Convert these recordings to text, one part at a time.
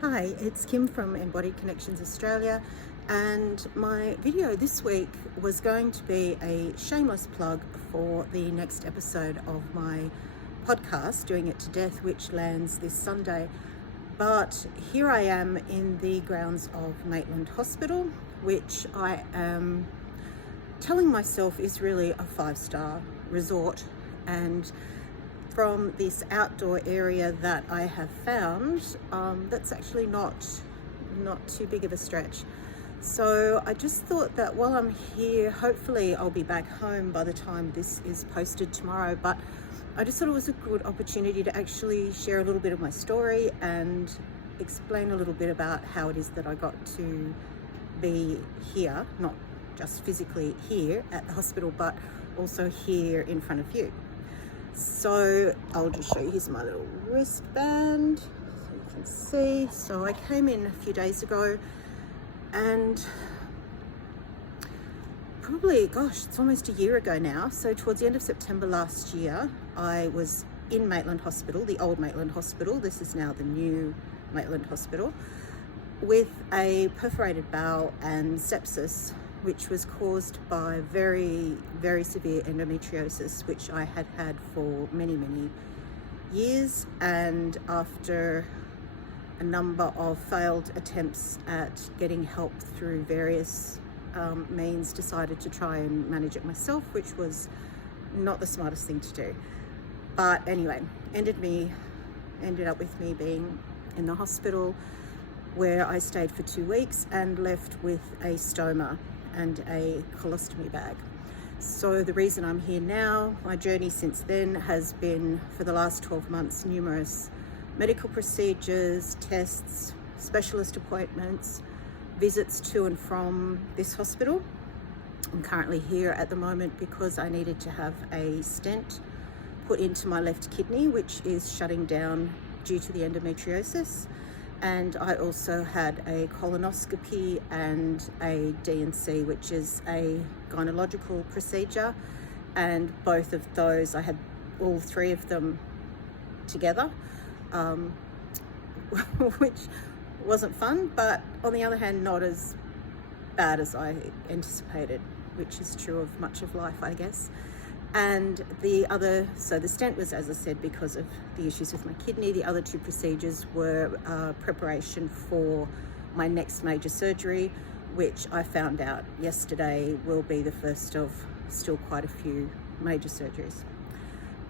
Hi, it's Kim from Embodied Connections Australia, and my video this week was going to be a shameless plug for the next episode of my podcast, Doing It to Death, which lands this Sunday. But here I am in the grounds of Maitland Hospital, which I am telling myself is really a 5-star resort, and from this outdoor area that I have found, that's actually not too big of a stretch. So I just thought that while I'm here, hopefully I'll be back home by the time this is posted tomorrow, but I just thought it was a good opportunity to actually share a little bit of my story and explain a little bit about how it is that I got to be here, not just physically here at the hospital, but also here in front of you. So I'll just show you, here's my little wristband so you can see. So I came in a few days ago, and probably, gosh, it's almost a year ago now. So towards the end of September last year, I was in Maitland Hospital, the old Maitland Hospital. This is now the new Maitland Hospital, with a perforated bowel and sepsis, which was caused by very, very severe endometriosis, which I had had for many, many years. And after a number of failed attempts at getting help through various means, decided to try and manage it myself, which was not the smartest thing to do. But anyway, ended up with me being in the hospital, where I stayed for 2 weeks and left with a stoma and a colostomy bag. So the reason I'm here now, my journey since then has been, for the last 12 months, numerous medical procedures, tests, specialist appointments, visits to and from this hospital. I'm currently here at the moment because I needed to have a stent put into my left kidney, which is shutting down due to the endometriosis. And I also had a colonoscopy and a D&C, which is a gynecological procedure. And both of those, I had all three of them together, which wasn't fun, but on the other hand, not as bad as I anticipated, which is true of much of life, I guess. And so the stent was, as I said, because of the issues with my kidney. The other two procedures were preparation for my next major surgery, which I found out yesterday will be the first of still quite a few major surgeries.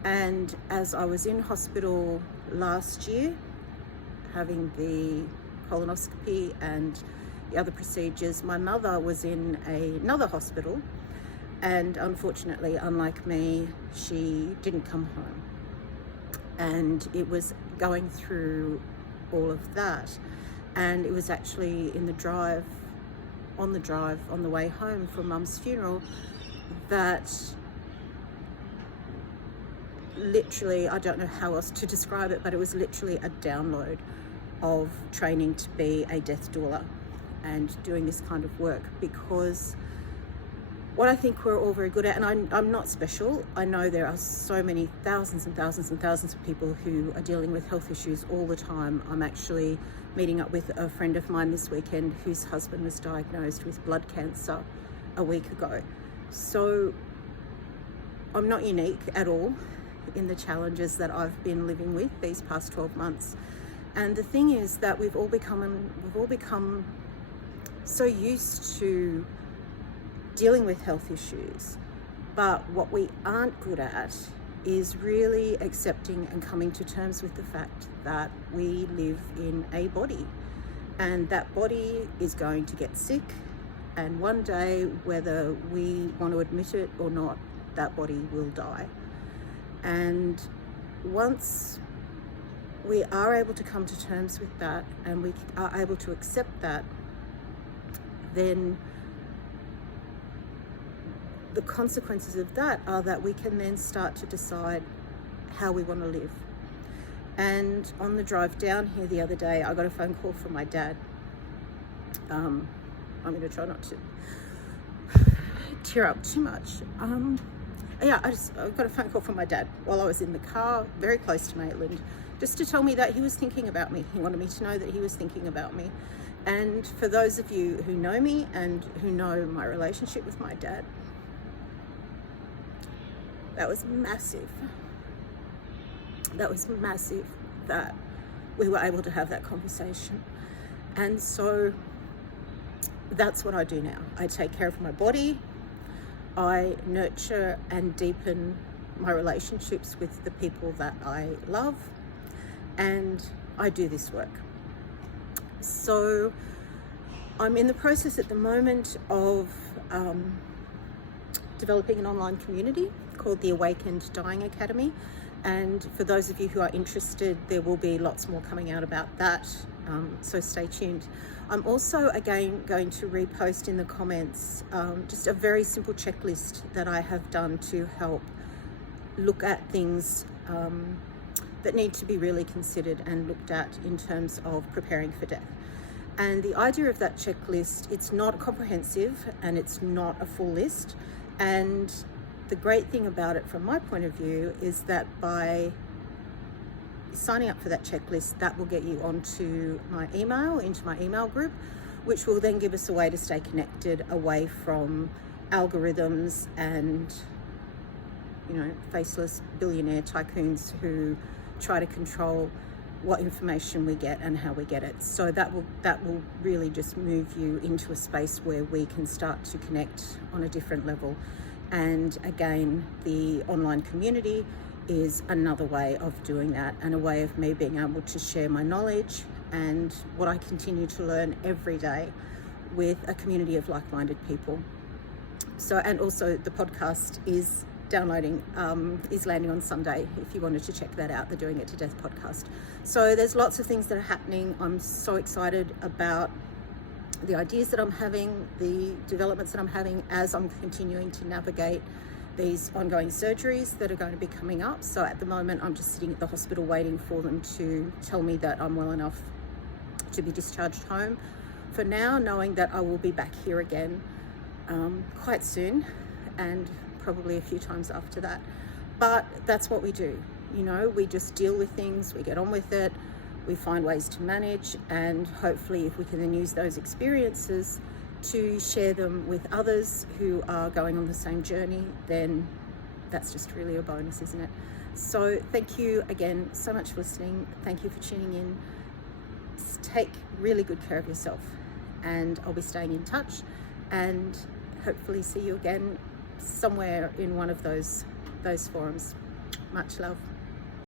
And as I was in hospital last year, having the colonoscopy and the other procedures, my mother was in another hospital. And unfortunately, unlike me, she didn't come home. And it was going through all of that. And it was actually on the way home from Mum's funeral, that literally, I don't know how else to describe it, but it was literally a download of training to be a death doula and doing this kind of work. Because what I think we're all very good at, and I'm not special. I know there are so many thousands and thousands and thousands of people who are dealing with health issues all the time. I'm actually meeting up with a friend of mine this weekend whose husband was diagnosed with blood cancer a week ago. So I'm not unique at all in the challenges that I've been living with these past 12 months. And the thing is that we've all become so used to dealing with health issues, but what we aren't good at is really accepting and coming to terms with the fact that we live in a body, and that body is going to get sick, and one day, whether we want to admit it or not, that body will die. And once we are able to come to terms with that, and we are able to accept that, then the consequences of that are that we can then start to decide how we want to live. And on the drive down here the other day, I got a phone call from my dad. I'm going to try not to tear up too much. I got a phone call from my dad while I was in the car, very close to Maitland, just to tell me that he was thinking about me. He wanted me to know that he was thinking about me. And for those of you who know me and who know my relationship with my dad, that was massive. That was massive that we were able to have that conversation. And so that's what I do now. I take care of my body. I nurture and deepen my relationships with the people that I love, and I do this work. So I'm in the process at the moment of developing an online community called the Awakened Dying Academy. And for those of you who are interested, there will be lots more coming out about that. So stay tuned. I'm also again going to repost in the comments just a very simple checklist that I have done to help look at things that need to be really considered and looked at in terms of preparing for death. And the idea of that checklist, it's not comprehensive and it's not a full list. And the great thing about it from my point of view is that by signing up for that checklist, that will get you onto my email, into my email group, which will then give us a way to stay connected away from algorithms and, you know, faceless billionaire tycoons who try to control what information we get and how we get it. So that will really just move you into a space where we can start to connect on a different level. And again, the online community is another way of doing that, and a way of me being able to share my knowledge and what I continue to learn every day with a community of like-minded people. So, and also the podcast is downloading, is landing on Sunday if you wanted to check that out, the Doing It to Death podcast. So there's lots of things that are happening. I'm so excited about the ideas that I'm having, the developments that I'm having as I'm continuing to navigate these ongoing surgeries that are going to be coming up. So at the moment, I'm just sitting at the hospital waiting for them to tell me that I'm well enough to be discharged home. For now, knowing that I will be back here again quite soon, and probably a few times after that. But that's what we do. You know, we just deal with things, we get on with it, we find ways to manage, and hopefully if we can then use those experiences to share them with others who are going on the same journey, then that's just really a bonus, isn't it? So thank you again so much for listening. Thank you for tuning in. Take really good care of yourself, and I'll be staying in touch and hopefully see you again somewhere in one of those forums. Much love.